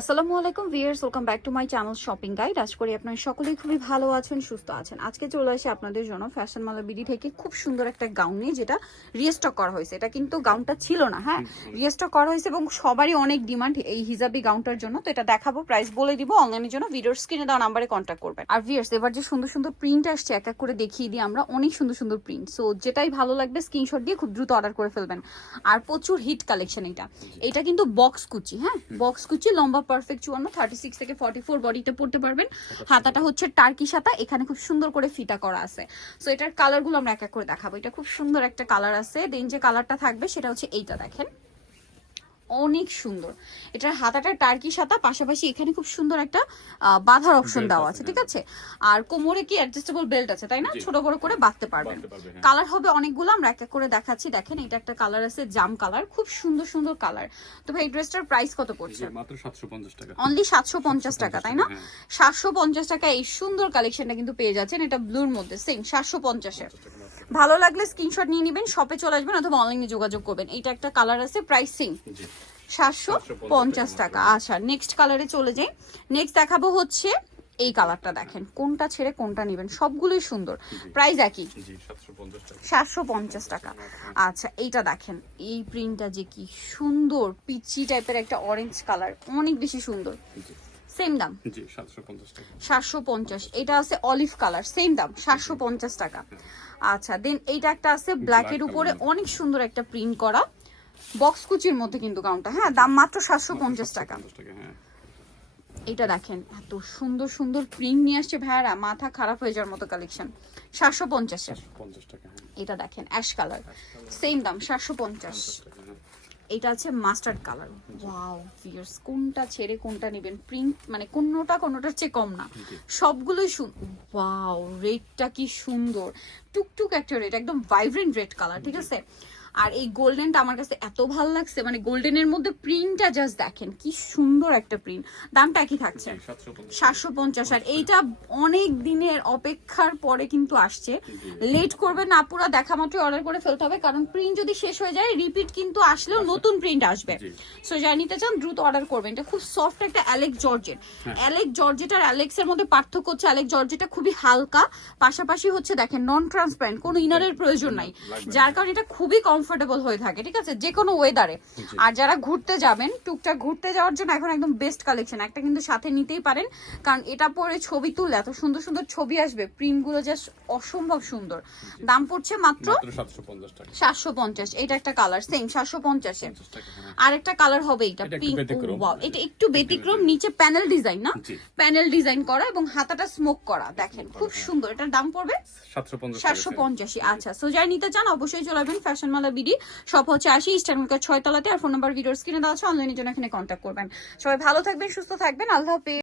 আসসালামু আলাইকুম viewers welcome back to my channel shopping guide. আজ করি আপনারা সকলেই খুবই ভালো আছেন সুস্থ আছেন। আজকে চলে আসে আপনাদের জন্য ফ্যাশন মালা বিডি থেকে খুব সুন্দর একটা গাউন নিয়ে যেটা রিস্টক করা হয়েছে। এটা কিন্তু গাউনটা ছিল না হ্যাঁ? রিস্টক করা হয়েছে এবং সবারই অনেক ডিমান্ড এই হিজাবি গাউনটার জন্য। তো এটা দেখাবো প্রাইস বলে দিব অনলাইনের জন্য। ভিডিওর স্ক্রিনে দেওয়া নাম্বারে কন্ট্যাক্ট করবেন। আর ভিয়ার্স এবার যে সুন্দর সুন্দর প্রিন্ট আসছে এক এক করে দেখিয়ে দিই আমরা অনেক সুন্দর সুন্দর প্রিন্ট সো যেটাই ভালো লাগবে স্ক্রিনশট দিয়ে খুব দ্রুত অর্ডার করে ফেলবেন। আর প্রচুর হিট কালেকশন এটা। এটা কিন্তু বক্স কুচি হ্যাঁ? বক্স কুচি লম্বা পারফেক্ট চুয়ান্ন থার্টি সিক্স থেকে ফর্টি ফোর বডিতে পড়তে পারবেন। হাতাটা হচ্ছে টার্কি সাতা এখানে খুব সুন্দর করে ফিটা করা আছে। সো এটার কালারগুলো আমরা এক এক করে দেখাবো। এটা খুব সুন্দর একটা কালার আছে। দেন যে কালারটা থাকবে সেটা হচ্ছে এইটা দেখেন। অনেক সুন্দর। এটার হাতাটা টার্কি সাতা পাশাপাশি এখানে খুব সুন্দর একটা বাঁধার অপশন দেওয়া আছে, আছে ঠিক আছে? আর কোমরে কি অ্যাডজাস্টেবল বেল্ট আছে তাই না? ছোট বড় করে বাঁধতে পারবেন। পারবে, হ্যাঁ। কালার হবে অনেকগুলো আমরা এক এক করে দেখাচ্ছি। দেখেন এটা একটা কালার আছে জাম কালার খুব সুন্দর সুন্দর কালার তো ভাই এই ড্রেসটার প্রাইস কত পড়ছে? মাত্র সাতশো পঞ্চাশ টাকা। অনলি সাতশো পঞ্চাশ টাকা তাই না? হ্যাঁ। সাতশো পঞ্চাশ টাকা এই সুন্দর কালেকশনটা কিন্তু পেয়ে যাচ্ছেন এটা ব্লুর মধ্যে সেম সাতশো পঞ্চাশে। ভালো লাগলে স্ক্রিনশট নিয়ে নেবেন শপে চলে আসবেন অথবা অনলাইনে যোগাযোগ করবেন। এটা একটা কালার আছে প্রাইস সেম সাতশো পঞ্চাশ টাকা। আচ্ছা নেক্সট কালারে চলে যাই। নেক্সট দেখাবো হচ্ছে এই কালারটা দেখেন। কোনটা ছেড়ে কোনটা নেবেন? সবগুলোই সুন্দর। প্রাইস একই। সাতশো পঞ্চাশ টাকা। আচ্ছা এইটা দেখেন। এই প্রিন্টটা যে কি সুন্দর পিচি টাইপের একটা অরেঞ্জ কালার অনেক বেশি সুন্দর। সেম দাম? সাতশো পঞ্চাশ সাতশো পঞ্চাশ। এটা আছে অলিভ কালার সেম দাম সাতশো পঞ্চাশ টাকা। আচ্ছা দেন এইটা একটা আছে ব্ল্যাকের উপরে অনেক সুন্দর একটা প্রিন্ট করা। বক্স কুচির মধ্যে কিন্তু গাউনটা হ্যাঁ? দাম মাত্র সাতশো পঞ্চাশ টাকা। হ্যাঁ। এটা দেখেন এত সুন্দর সুন্দর প্রিন্ট নিয়ে আসছে ভাইয়ারা মাথা খারাপ হয়ে যাওয়ার মতো কালেকশন সাতশো পঞ্চাশের হ্যাঁ। এটা দেখেন অ্যাশ কালার সেম দাম সাতশো পঞ্চাশ। হ্যাঁ। এটা আছে মাস্টার্ড কালার ওয়াও ফিয়ার্স কোনটা ছেড়ে কোনটা নেবেন? প্রিন্ট মানে কোনোটা কোনোটার চেয়ে কম না। সবগুলোই ওয়াও রেডটা কি সুন্দর। টুকটুক একটা রেড একদম ভাইব্রেন্ট রেড কালার ঠিক আছে? আর এই গোল্ডেনটা আমার কাছে এত ভালো লাগছে মানে গোল্ডেনের মধ্যে প্রিন্টটা জাস্ট দেখেন কি সুন্দর একটা প্রিন্ট দামটা কি থাকছে সাতশো পঞ্চাশ। আর এইটা অনেক দিনের অপেক্ষার পরে কিন্তু আসছে। লেট করবে না পুরো দেখা মাত্রই অর্ডার করে ফেলতে হবে কারণ প্রিন্ট যদি শেষ হয়ে যায় রিপিট কিন্তু আসলেও নতুন প্রিন্ট আসবে। সো যা নিতে চান দ্রুত অর্ডার করবেন। এটা খুব সফট একটা অ্যালেক জর্জেট অ্যালেক জর্জেট আর অ্যালেক্স এর মধ্যে পার্থক্য হচ্ছে অ্যালেক জর্জেটা খুবই হালকা। পাশাপাশি হচ্ছে দেখেন নন ট্রান্সপারেন্ট কোনো ইনারের প্রয়োজন নাই। যার কারণে এটা খুবই কমফোর্টেবল হয়ে থাকে ঠিক আছে? যে কোনো ওয়েদারে আর যারা ঘুরতে যাবেন টুকটাক ঘুরতে যাওয়ার জন্য এখন একদম বেস্ট কালেকশন একটা কিন্তু সাথে নিতেই পারেন। কারণ এটা পরে ছবি তুললে এত সুন্দর সুন্দর ছবি আসবে প্রিন্টগুলো জাস্ট অসম্ভব সুন্দর। দাম পড়ছে মাত্র সাতশো পঞ্চাশ এটা একটা কালার সেম সাতশো পঞ্চাশে। পঞ্চাশ টাকা হ্যাঁ। কালার হবে এটা পিঙ্ক এটা একটু ব্যতিক্রম। নিচে প্যানেল ডিজাইন না? প্যানেল ডিজাইন করা এবং হাতাটা স্মোক করা দেখেন খুব সুন্দর। এটার দাম পড়বে সাতশো পঞ্চাশ আচ্ছা সো যারা নিতে চান অবশ্যই চলে আসবেন ফ্যাশন মালা বিডি, সব হচ্ছে আসি ইস্টার্নকার ছয় তলাতে, আর ফোন নাম্বার ভিডিওর স্ক্রিনে দেওয়া আছে অনলাইনের জন্য এখানে কন্ট্যাক্ট করবেন। সবাই ভালো থাকবেন, সুস্থ থাকবেন, আল্লাহ হাফেজ।